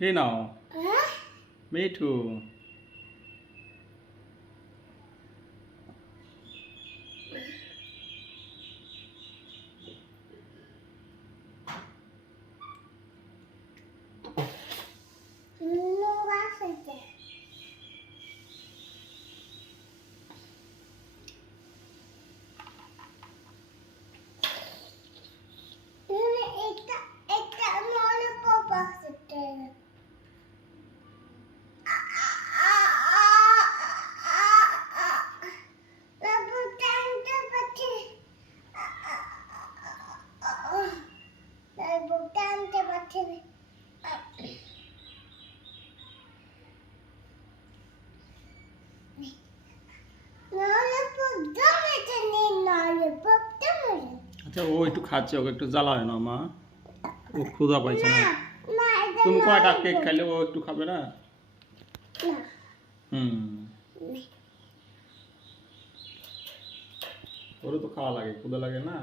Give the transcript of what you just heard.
খেয়ে নাও মিঠু। আচ্ছা ও একটু খাচ্ছে, ওকে একটু জ্বালায় না মা, ও ক্ষুধা পাইছে না। তুমি কয়টা কেক খাইলে ও একটু খাবে না? ওরও তো খাওয়া লাগে, ক্ষুধা লাগে না?